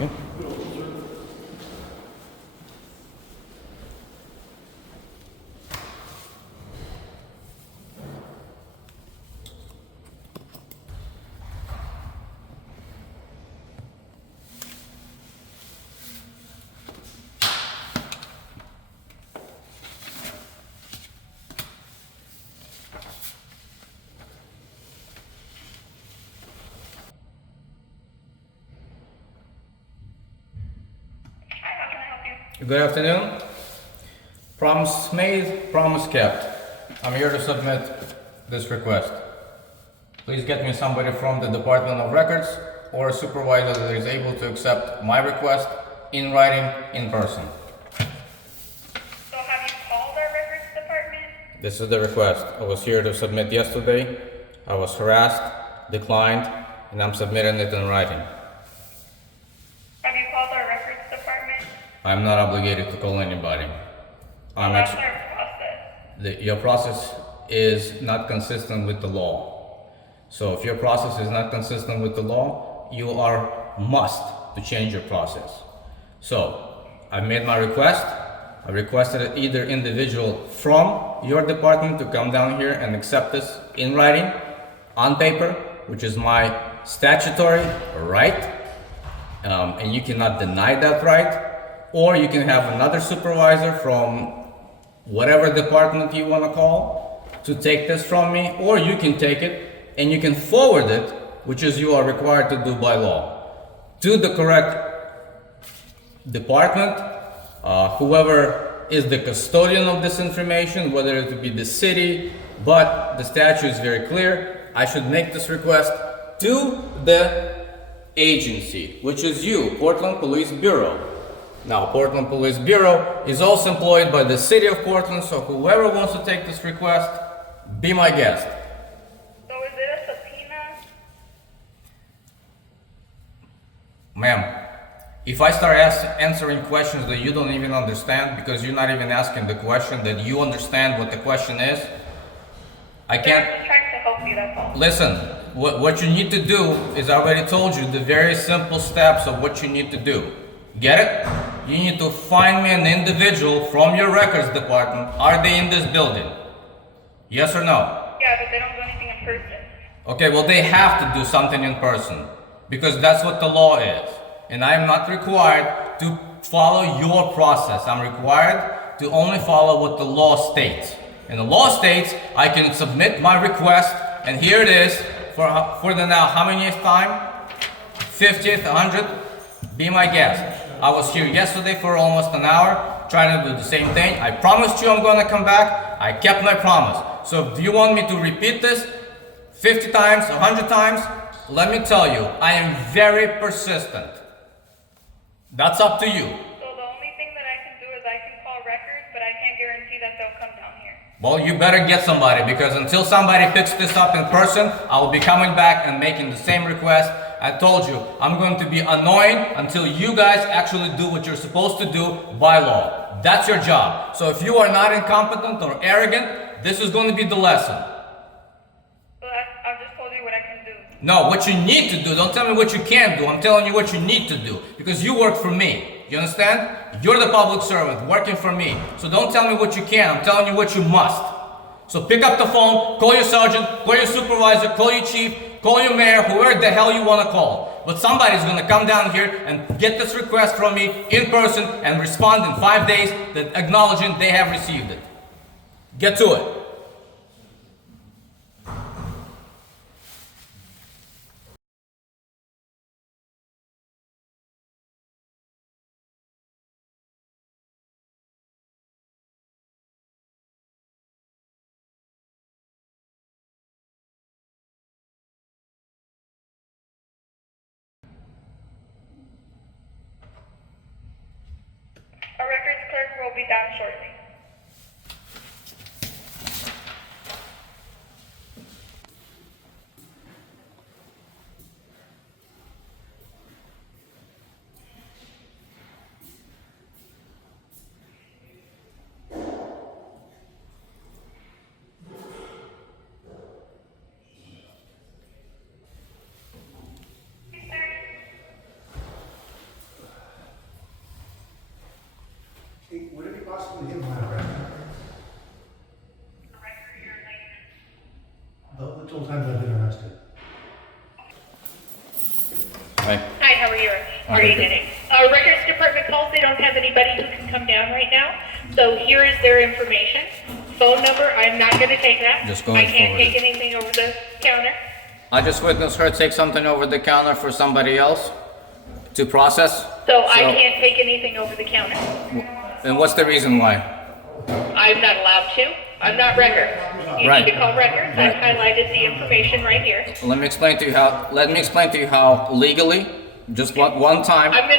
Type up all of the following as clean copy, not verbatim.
you. Good afternoon. Promise made, promise kept. I'm here to submit this request. Please get me somebody from the Department of Records or a supervisor that is able to accept my request in writing, in person. So have you called our records department? This is the request. I was here to submit yesterday. I was harassed, declined, and I'm submitting it in writing. Have you called our records department? I'm not obligated to call anybody. That's our process. Your process is not consistent with the law. So if your process is not consistent with the law, you must to change your process. So I made my request. I requested either individual from your department to come down here and accept this in writing, on paper, which is my statutory right, and you cannot deny that right. Or you can have another supervisor from whatever department you want to call to take this from me, or you can take it and you can forward it, which is you are required to do by law, to the correct department, whoever is the custodian of this information, whether it would be the city, but the statute is very clear. I should make this request to the agency, which is you, Portland Police Bureau. Now, Portland Police Bureau is also employed by the city of Portland, so whoever wants to take this request, be my guest. So is it a subpoena? Ma'am, if I start answering questions that you don't even understand, because you're not even asking the question that you understand what the question is, I can't. I'm just trying to help you, that's all. Listen, what you need to do is I already told you the very simple steps of what you need to do. Get it? You need to find me an individual from your records department. Are they in this building? Yes or no? Yeah, but they don't do anything in person. Okay, well they have to do something in person because that's what the law is. And I am not required to follow your process. I'm required to only follow what the law states. And the law states I can submit my request, and here it is for the now, how many time? 50th, 100th? Be my guest. I was here yesterday for almost an hour trying to do the same thing. I promised you I'm going to come back. I kept my promise. So if you want me to repeat this 50 times, 100 times, let me tell you, I am very persistent. That's up to you. So the only thing that I can do is I can call records, but I can't guarantee that they'll come down here. Well, you better get somebody, because until somebody picks this up in person, I will be coming back and making the same request. I told you, I'm going to be annoying until you guys actually do what you're supposed to do by law. That's your job. So if you are not incompetent or arrogant, this is going to be the lesson. So I've just told you what I can do. No, what you need to do. Don't tell me what you can't do. I'm telling you what you need to do, because you work for me. You understand? You're the public servant working for me. So don't tell me what you can. I'm telling you what you must. So pick up the phone, call your sergeant, call your supervisor, call your chief, call your mayor, whoever the hell you want to call. But somebody's going to come down here and get this request from me in person and respond in 5 days that acknowledging they have received it. Get to it. Our records clerk will be down shortly. Are you kidding? Records department calls, they don't have anybody who can come down right now. So here is their information. Phone number, I'm not gonna take that. Just go I and can't forward take it. anything over the counter. I just witnessed her take something over the counter for somebody else to process. So I can't take anything over the counter. And what's the reason why? I'm not allowed to. I'm not records. You Right. need to call records. I've Right. highlighted the information right here. Let me explain to you how legally, just one time. I'm I'm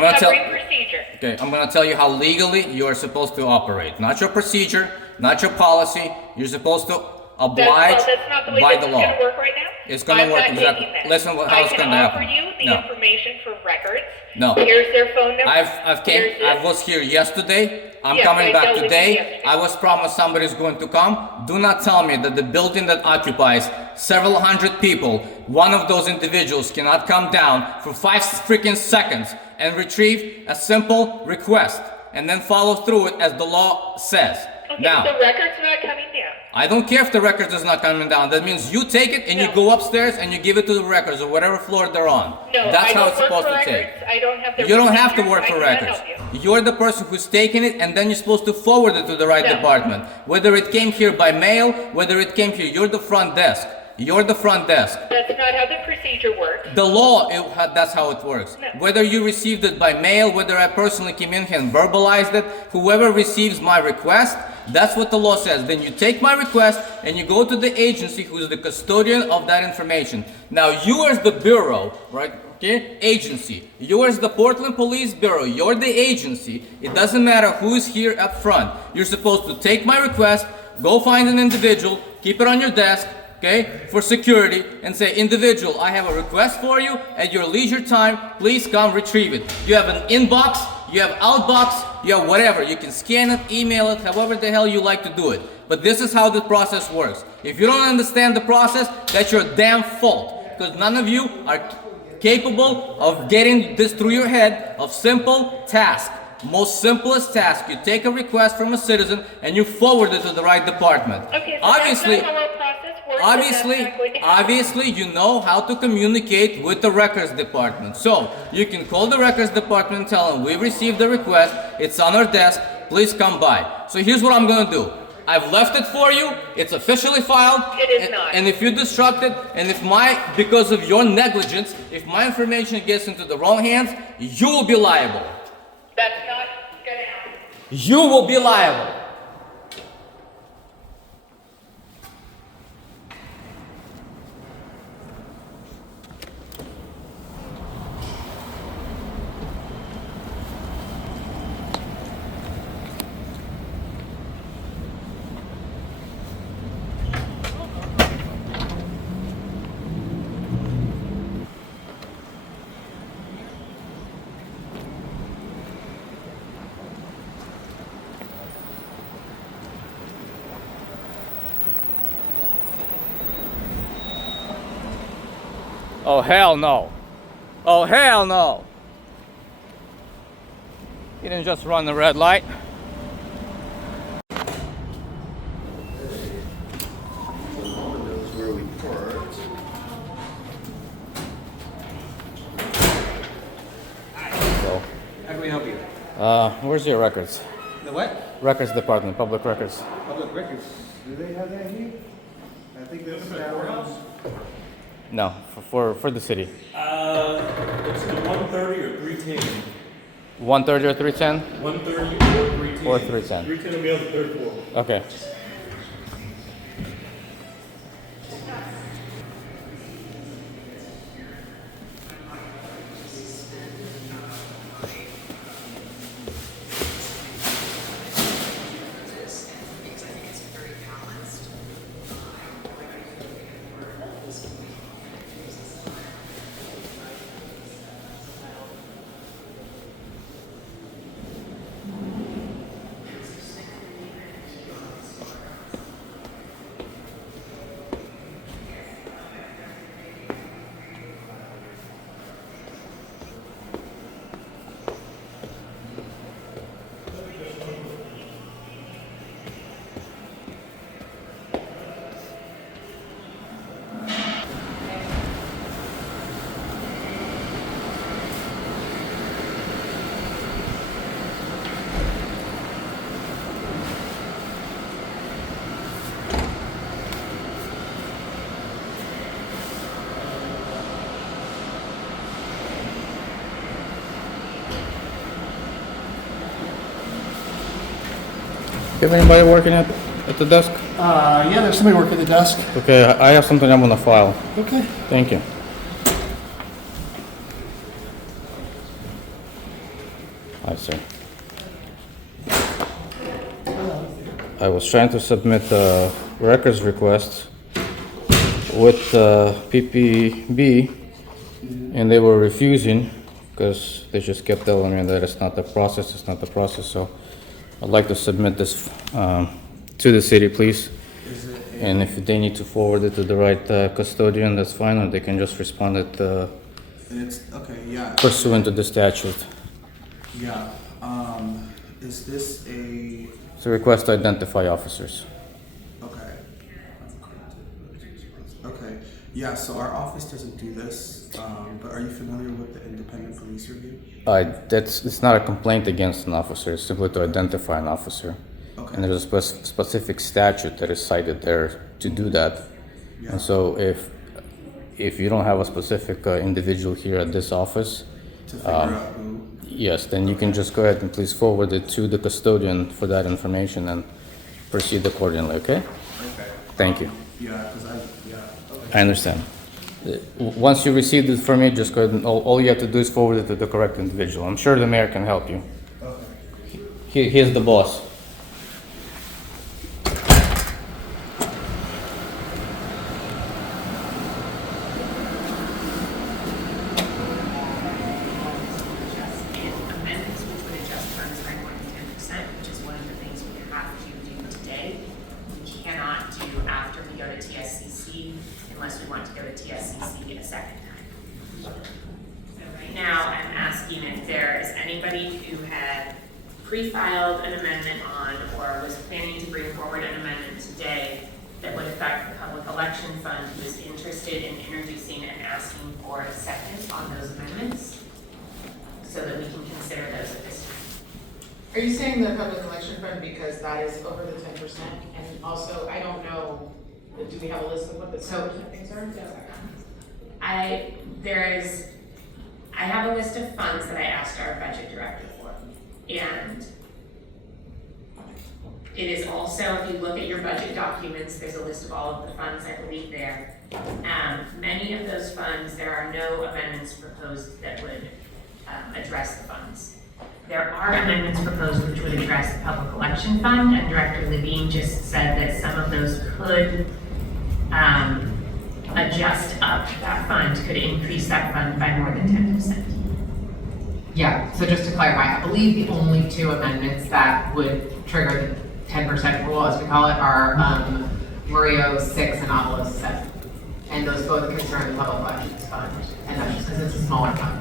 just gonna covering procedure. Okay, I'm gonna tell you how legally you are supposed to operate. Not your procedure, not your policy. You're supposed to oblige That's not the way by this the is law. gonna work right now. It's gonna I'm work not exactly- taking that. listen how it's gonna happen. I can offer you the No. information for records. No. Here's their phone number. Here's I this. was here yesterday. I'm Yes, coming I back dealt with you today. yesterday. I was promised somebody's going to come. Do not tell me that the building that occupies several hundred people, one of those individuals cannot come down for 5 freaking seconds and retrieve a simple request and then follow through it as the law says. Okay, Now, the record's not coming down. I don't care if the records is not coming down. That means you take it and you No. go upstairs and you give it to the records or whatever floor they're on. No, That's I how don't it's work supposed for to take. records. I don't have the You don't have to procedure. work I for cannot records. help you. You're the person who's taking it and then you're supposed to forward it to the right No. department. Whether it came here by mail, whether it came here, you're the front desk. You're the front desk. That's not how the procedure works. The law, that's how it works. No. Whether you received it by mail, whether I personally came in here and verbalized it, whoever receives my request, that's what the law says. Then you take my request and you go to the agency who's the custodian of that information. Now you as the bureau, right? Okay, agency. You as the Portland Police Bureau, you're the agency. It doesn't matter who's here up front. You're supposed to take my request, go find an individual, keep it on your desk, okay, for security, and say, individual, I have a request for you at your leisure time, please come retrieve it. You have an inbox, you have outbox, you have whatever. You can scan it, email it, however the hell you like to do it. But this is how the process works. If you don't understand the process, that's your damn fault. Because none of you are capable of getting this through your head of simple task. Most simplest task. You take a request from a citizen and you forward it to the right department. Okay, so Obviously, that's not how our process works. and that's not going to happen. obviously, you know how to communicate with the records department. So you can call the records department and tell them we received the request. It's on our desk. Please come by. So here's what I'm gonna do. I've left it for you. It's officially filed. It is and, not. And if you disrupt it, and if because of your negligence, if my information gets into the wrong hands, you will be liable. That's not gonna happen. You will be liable. Oh, hell no. Oh, hell no. He didn't just run the red light. Knows where we parked. So, How can we help you? where's your records? The what? Records department, public records. Public records. Do they have that here? I think that's No, for the city. It's the 130 or 310. 130 or 310? 130 or 310. Or 310. 310 will be on the third floor. Okay. You have anybody working at the desk? Yeah, there's somebody working the desk. Okay, I have something I'm gonna file. Okay. Thank you. I see. I was trying to submit a records request with PPB, and they were refusing because they just kept telling me that it's not the process, so I'd like to submit this to the city, please. And if they need to forward it to the right custodian, that's fine, or they can just respond it And it's, okay, yeah, pursuant to the statute. yeah. Is this a, It's a request to identify officers. okay. Okay, yeah, so our office doesn't do this, but are you familiar with the independent police review? It's not a complaint against an officer, it's simply to identify an officer. Okay. And there's a specific statute that is cited there to do that. Yeah. And so if you don't have a specific individual here at this office, To figure out who, yes, then you can just go ahead and please forward it to the custodian for that information and proceed accordingly, okay? okay. Thank you. Yeah, cause yeah, okay. I understand. Once you receive it from me, just go ahead and, all you have to do is forward it to the correct individual. I'm sure the mayor can help you. Okay. Here's the boss. Amendments which would adjust funds by more than 10%, which is one of the things we have to do today. We cannot do after we go to TSCC unless we want to go to TSCC a second time. So right now, I'm asking if there is anybody who had pre-filed an amendment on or was planning to bring forward an amendment today that would affect the public election fund who is interested in introducing and asking for a second on those amendments, so that we can consider those at this time. Are you saying the public election fund because that is over the 10%? And also, I don't know, do we have a list of what the 10% things are? I have a list of funds that I asked our budget director for. And it is also, if you look at your budget documents, there's a list of all of the funds, I believe, there. Many of those funds, there are no amendments proposed that would address the funds. There are amendments proposed which would address the public election fund, and Director Levine just said that some of those could adjust up that fund, could increase that fund by more than 10%. Yeah, so just to clarify, I believe the only two amendments that would trigger the 10% rule, as we call it, are Murillo 6 and Avalos 7. And those both concern the public elections fund, and that's just because it's a smaller fund.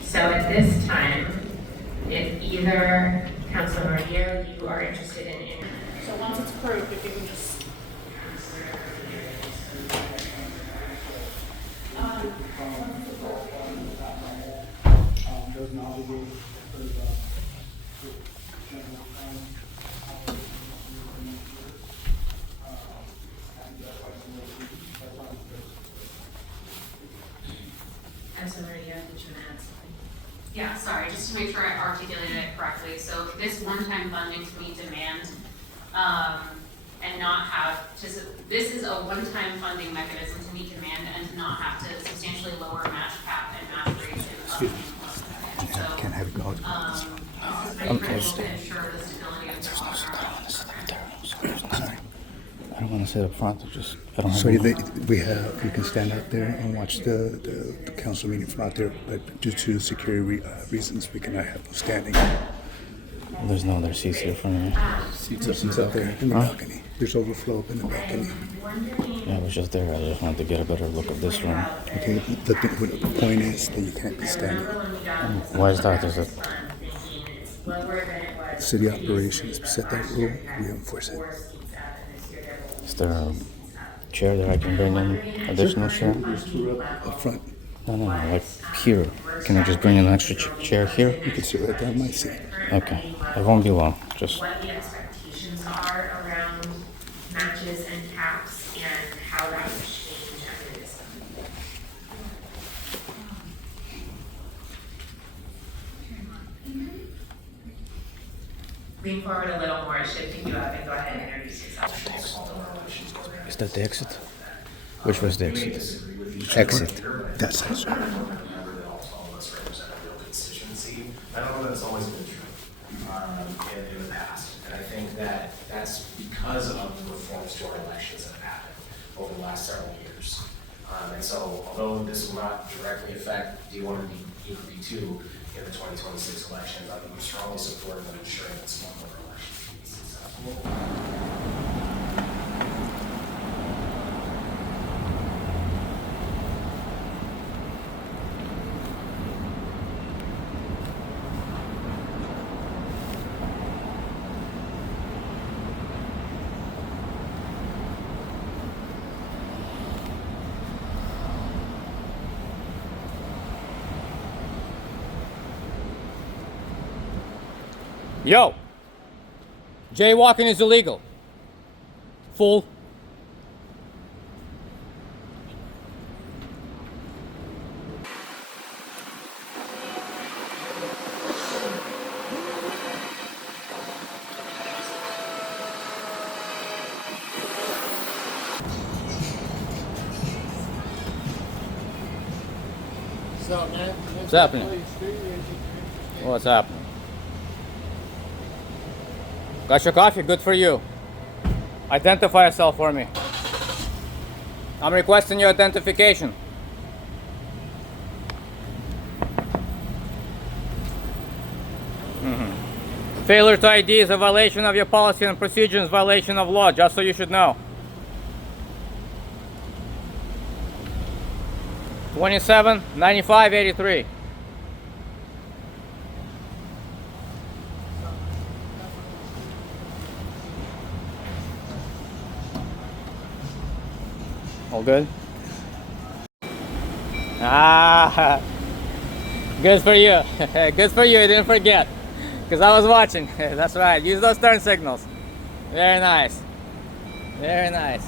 So at this time, if either Councilor Murillo, you are interested in. So once it's approved, if you can just. Doesn't obligate for the general fund. Councilor Murillo, did you want to add something? Yeah, sorry, just to make sure I articulated it correctly. So this one-time funding to meet demand, and not have to, this is a one-time funding mechanism to meet demand and to not have to substantially lower match cap and match rates in the so, Can't have it go. this is very critical to ensure the stability of the program. I don't want to sit up front, I don't have. So you can stand out there and watch the council meeting from out there, but due to security reasons, we cannot have them standing. There's no other seats here for me. Seats out there in the balcony. There's overflow up in the balcony. Yeah, I was just there, I just wanted to get a better look at this room. Okay, the point is that you can't be standing. Why is that? Is it? City operations set that rule, we enforce it. Is there a chair that I can bring in? Additional chair? There's two up front. No, like here. Can I just bring an extra chair here? You can sit right there in my seat. Okay, it won't be long. Just. What the expectations are around matches and caps and how that would change after this. Lean forward a little more, shifting you up, and go ahead and introduce yourself. Is that the exit? Which was the exit? Exit. That's it. I don't know that it's always been true in the past. And I think that that's because of the reforms to our elections that have happened over the last several years. And so, although this will not directly affect D1 and D2 in the 2026 elections, I'm strongly supportive of ensuring that small number elections can be successful. Yo! Jaywalking is illegal. Fool. What's happening? What's happening? Got your coffee? Good for you. Identify yourself for me. I'm requesting your identification. Failure to ID is a violation of your policy and procedures, violation of law, just so you should know. 27 95 83. All good? Ah, good for you. Good for you, you didn't forget. Because I was watching. That's right, use those turn signals. Very nice. Very nice.